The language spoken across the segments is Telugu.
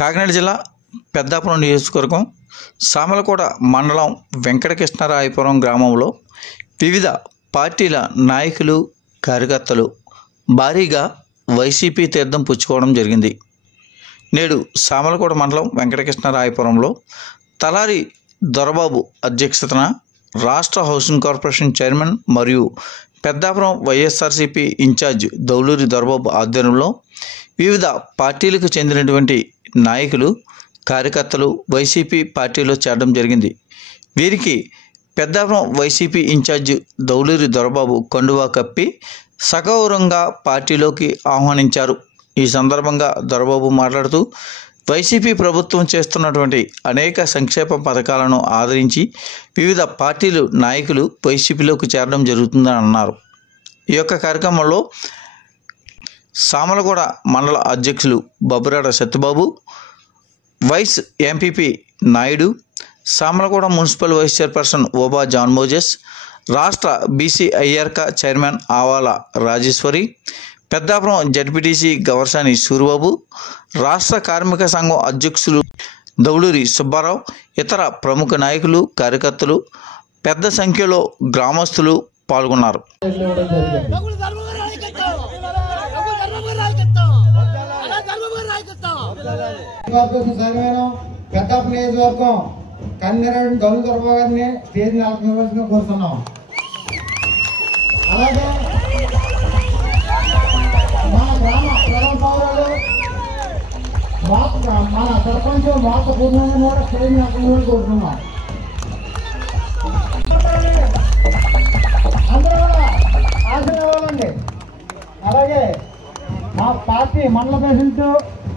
కాకినాడ జిల్లా పెద్దాపురం నియోజకవర్గం సామలకోట మండలం వెంకటకృష్ణరాయపురం గ్రామంలో వివిధ పార్టీల నాయకులు కార్యకర్తలు భారీగా వైసీపీ తీర్థం పుచ్చుకోవడం జరిగింది. నేడు సామలకోట మండలం వెంకటకృష్ణరాయపురంలో తలారి దొరబాబు అధ్యక్షతన రాష్ట్ర హౌసింగ్ కార్పొరేషన్ చైర్మన్ మరియు పెద్దాపురం వైఎస్ఆర్సీపీ ఇన్ఛార్జ్ దౌలూరి దొరబాబు ఆధ్వర్యంలో వివిధ పార్టీలకు చెందినటువంటి నాయకులు కార్యకర్తలు వైసీపీ పార్టీలో చేరడం జరిగింది. వీరికి పెద్దాపురం వైసీపీ ఇన్ఛార్జ్ దౌలూరి దొరబాబు కండువా కప్పి సగౌరవంగా పార్టీలోకి ఆహ్వానించారు. ఈ సందర్భంగా దొరబాబు మాట్లాడుతూ వైసీపీ ప్రభుత్వం చేస్తున్నటువంటి అనేక సంక్షేమ పథకాలను ఆదరించి వివిధ పార్టీలు నాయకులు వైసీపీలోకి చేరడం జరుగుతుందని అన్నారు. ఈ యొక్క కార్యక్రమంలో సామలకోట మండల అధ్యక్షులు Babburada Satyababu, vice MPP Naidu, Samalkot municipal vice chairperson Oba John Moses, రాష్ట్ర బీసీ ఐఆర్క చైర్మన్ ఆవాల రాజేశ్వరి, పెద్దాపురం జడ్పీటీసీ గవర్సాని సూరిబాబు, రాష్ట్ర కార్మిక సంఘం అధ్యక్షులు దౌలూరి సుబ్బారావు, ఇతర ప్రముఖ నాయకులు కార్యకర్తలు పెద్ద సంఖ్యలో గ్రామస్తులు పాల్గొన్నారు. పెద్దాపురం నియోజకవర్గం కన్వీనర్ దౌలూరి దొరబాబు గారిని స్టేజ్ నిలబెట్టుకోవాల్సిందిగా కోరుతున్నాం. అలాగే మన గ్రామ ప్రధాన పౌరులు మన సర్పంచ్ మాత పూర్ణంగా కూడా స్టేజ్ నిలబెట్టుకోవాలని కోరుతున్నాం. అందరూ కూడా ఆశీర్వాదాలండి. అలాగే మా పార్టీ మండల ప్రెసిడెంట్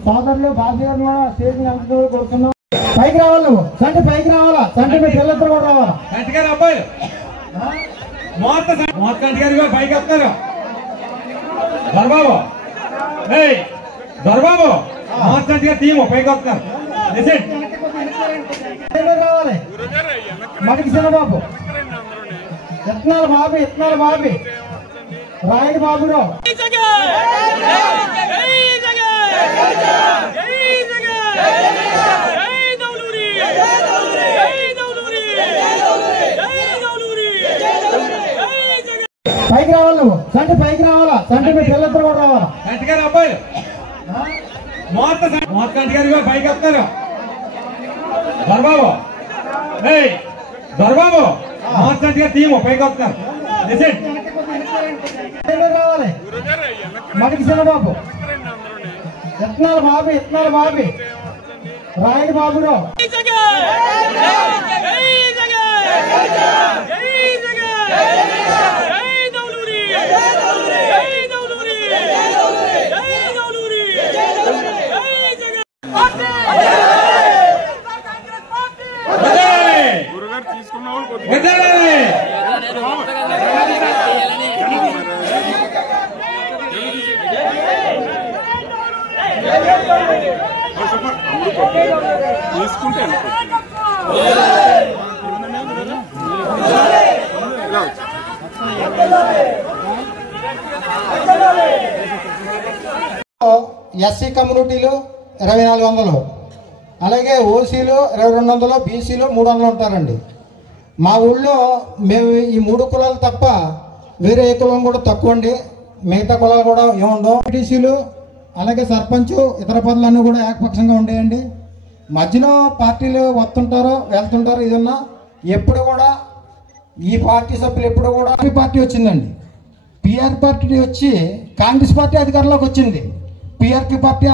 సోదరులు బాబు గారు కూడా స్టేజ్ నిలబెట్టుకోవాలని కోరుతున్నాం. పైకి రావాలి, నువ్వు సంటి పైకి రావాలా, సంటి మీ పిల్లలతో కూడా రావాలా. అబ్బాయి పైకి వస్తారు. దొరబాబు దొరబాబు టీము పైకి వస్తారు. రావాలి మడికి చిన్నబాబు, ఇత్తనాలు బాబి రాయుడు బాబురావు, పైకి రావాలి, నువ్వు సంటి పైకి రావాలా, సంటి మీ పిల్లలతో కూడా రావాలా. అబ్బాయి పైకి వస్తారు. దొరబాబు టీము పైకి వస్తారు. రావాలి మడికి చిన్నబాబు, ఇత్తనాలు బాబి రాయుడు బాబురావు, ఎస్సీ కమ్యూనిటీలు 2400, అలాగే ఓసీలు 2200, బీసీలు 300 ఉంటారండి. మా ఊళ్ళో మేము ఈ 3 కులాలు తప్ప వేరే ఏ కులం కూడా తక్కువ అండి. మిగతా కులాలు కూడా ఏముండవు. టీసీలు అలాగే సర్పంచ్ ఇతర పనులన్నీ కూడా ఏకపక్షంగా ఉండేయండి. మధ్యలో పార్టీలు వస్తుంటారు వెళ్తుంటారు. ఇదన్నా ఎప్పుడు కూడా ఈ పార్టీ సభ్యులు ఎప్పుడు కూడా పార్టీ వచ్చిందండి. పిఆర్ పార్టీ వచ్చి కాంగ్రెస్ పార్టీ అధికారంలోకి వచ్చింది. పిఆర్పీ పార్టీ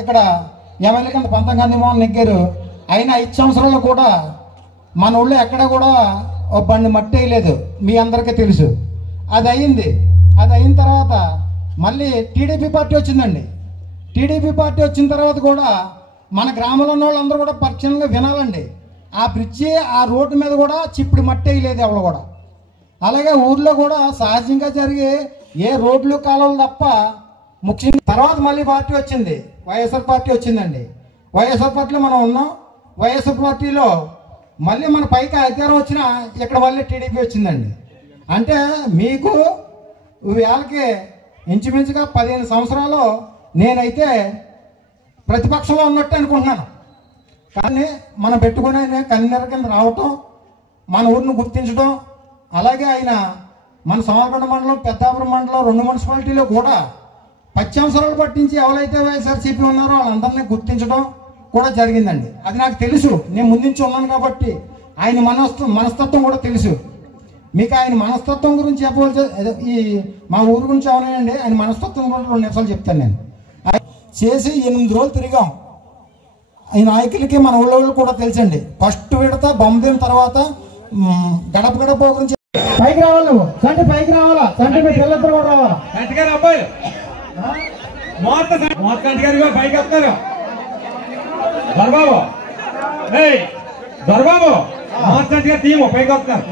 ఇక్కడ ఎమ్మెల్యే కింద పంతం గాంధీ మోహన్ నెగ్గారు. అయినా 5 సంవత్సరాలు కూడా మన ఊళ్ళో ఎక్కడ కూడా ఒక బండి మట్టి వేయలేదు. మీ అందరికీ తెలుసు. అది అయింది. అది అయిన తర్వాత మళ్ళీ టీడీపీ పార్టీ వచ్చిందండి. టీడీపీ పార్టీ వచ్చిన తర్వాత కూడా మన గ్రామంలో ఉన్న వాళ్ళందరూ కూడా పరిచయంగా వినాలండి. ఆ బ్రిడ్జి ఆ రోడ్డు మీద కూడా చిప్పుడు మట్టి వేయలేదు ఎవరు కూడా. అలాగే ఊర్లో కూడా సహజంగా జరిగే ఏ రోడ్లు కాలువలు తప్ప ముఖ్యంగా తర్వాత మళ్ళీ పార్టీ వచ్చింది, వైఎస్ఆర్ పార్టీ వచ్చిందండి. వైఎస్ఆర్ పార్టీలో మనం ఉన్నాం. వైఎస్ఆర్ పార్టీలో మళ్ళీ మన పైకి అధికారం వచ్చినా ఇక్కడ మళ్ళీ టీడీపీ వచ్చిందండి. అంటే మీకు వీళ్ళకి ఇంచుమించుగా 15 సంవత్సరాలు నేనైతే ప్రతిపక్షంలో ఉన్నట్టు అనుకుంటున్నాను. కానీ మనం పెట్టుకుని ఆయన కన్వీనర్ కింద రావటం, మన ఊరిని గుర్తించడం, అలాగే ఆయన మన సోమరకొండ మండలం, పెద్దాపురం మండలం 2 మున్సిపాలిటీలో కూడా పత్యాంశాలు పట్టించి ఎవరైతే వైఎస్ఆర్సీపీ ఉన్నారో వాళ్ళందరినీ గుర్తించడం కూడా జరిగిందండి. అది నాకు తెలుసు, నేను ముందుంచి ఉన్నాను కాబట్టి ఆయన మనస్తత్వం కూడా తెలుసు. మీకు ఆయన మనస్తత్వం గురించి చెప్పవలసి, ఈ మా ఊరు గురించి అవునాయండి, ఆయన మనస్తత్వం గురించి 2 నిమిషాలు చెప్తాను. నేను చేసి 8 రోజులు తిరిగాం. ఈ నాయకులకి మన ఊళ్ళో కూడా తెలుసండి. ఫస్ట్ విడత బొమ్మదేం, తర్వాత గడప గడప గురించి. పైకి రావాలి నువ్వు, సంటి పైకి రావాలా, సంటి మీ పిల్లలిద్దరు కూడా రావాలా. అబ్బాయి పైకి వస్తారు. దొరబాబు దొరబాబు మాట్లాడిగా టీము పైకి వస్తారు.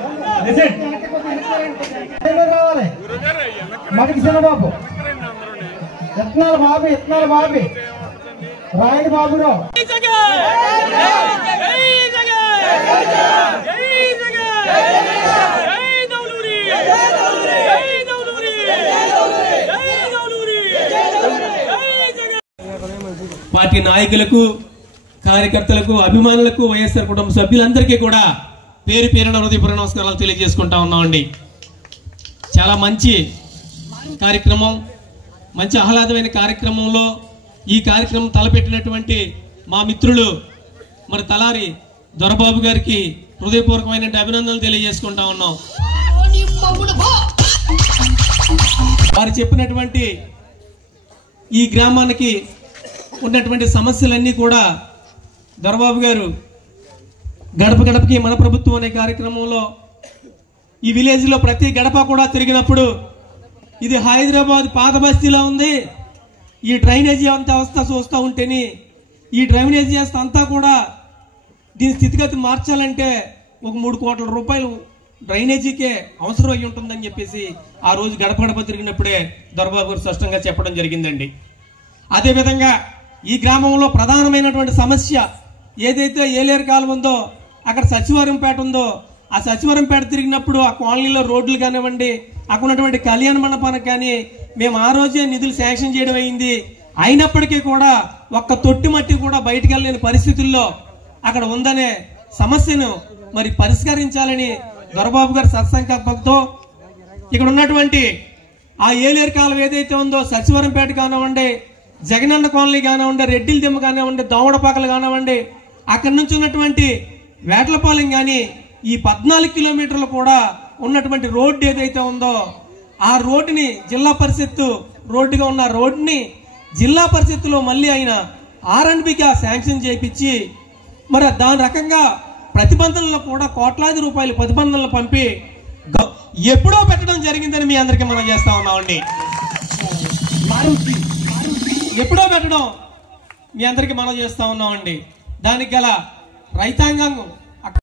రావాలి మడికి చిన్నబాబు, ఎత్నాల బాబి రాయుడు బాబురావు. పార్టీ నాయకులకు, కార్యకర్తలకు, అభిమానులకు, వైఎస్ఆర్ కుటుంబ సభ్యులందరికీ కూడా పేరు పేరున హృదయపూర్వక నమస్కారాలు తెలియజేసుకుంటా ఉన్నామండి. చాలా మంచి కార్యక్రమం, మంచి ఆహ్లాదమైన కార్యక్రమంలో ఈ కార్యక్రమం తలపెట్టినటువంటి మా మిత్రులు మరి తలారి దొరబాబు గారికి హృదయపూర్వకమైన అభినందనలు తెలియజేసుకుంటా ఉన్నాం. వారు చెప్పినటువంటి ఈ గ్రామానికి ఉన్నటువంటి సమస్యలన్నీ కూడా దొరబాబు గారు గడప గడపకి మన ప్రభుత్వం అనే కార్యక్రమంలో ఈ విలేజ్ లో ప్రతి గడప కూడా తిరిగినప్పుడు ఇది హైదరాబాద్ పాత బస్తీలో ఉంది, ఈ డ్రైనేజీ అంతా అవస్థ చూస్తూ ఉంటేని ఈ డ్రైనేజీ వ్యవస్థ అంతా కూడా దీని స్థితిగతి మార్చాలంటే ఒక 3 కోట్ల రూపాయలు డ్రైనేజీకే అవసరం అయి ఉంటుందని చెప్పేసి ఆ రోజు గడప గడప తిరిగినప్పుడే దొరబాబు గారు స్పష్టంగా చెప్పడం జరిగిందండి. అదేవిధంగా ఈ గ్రామంలో ప్రధానమైనటువంటి సమస్య ఏదైతే ఏలేరు కాలువ ఉందో, అక్కడ సచివాలయంపేట ఉందో, ఆ సచివాలయంపేట తిరిగినప్పుడు ఆ కాలనీలో రోడ్లు కానివ్వండి, అక్కడ ఉన్నటువంటి కళ్యాణ మండపానికి కానీ మేము ఆ రోజే నిధులు శాంక్షన్ చేయడం అయింది. అయినప్పటికీ కూడా ఒక్క తొట్టి మట్టి కూడా బయటకు వెళ్ళలేని పరిస్థితుల్లో అక్కడ ఉందనే సమస్యను మరి పరిష్కరించాలని దొరబాబు గారి సత్సంకల్పంతో ఇక్కడ ఉన్నటువంటి ఆ ఏలేరు కాలువ ఏదైతే ఉందో సచివాలయంపేట కానివ్వండి, జగనన్న కాలనీ కానివ్వండి, రెడ్డిల దిమ్మ కానివ్వండి, దోమడపాకలు కానివ్వండి, అక్కడి నుంచి ఉన్నటువంటి వేటలపాలెం కానీ ఈ 14 కిలోమీటర్లు కూడా ఉన్నటువంటి రోడ్డు ఏదైతే ఉందో ఆ రోడ్డుని జిల్లా పరిషత్తు రోడ్డుగా ఉన్న రోడ్డుని జిల్లా పరిషత్తులో మళ్ళీ ఆయన R&Bగా శాంక్షన్ చేయించి మరి దాని రకంగా ప్రతిబంధనలో కూడా కోట్లాది రూపాయలు ప్రతిబంధనలు పంపి ఎప్పుడో పెట్టడం జరిగిందని మీ అందరికీ మనం చేస్తా ఉన్నామండి. ఎప్పుడో పెట్టడం మీ అందరికీ మనం చేస్తా ఉన్నామండి. దానికి గల రైతాంగం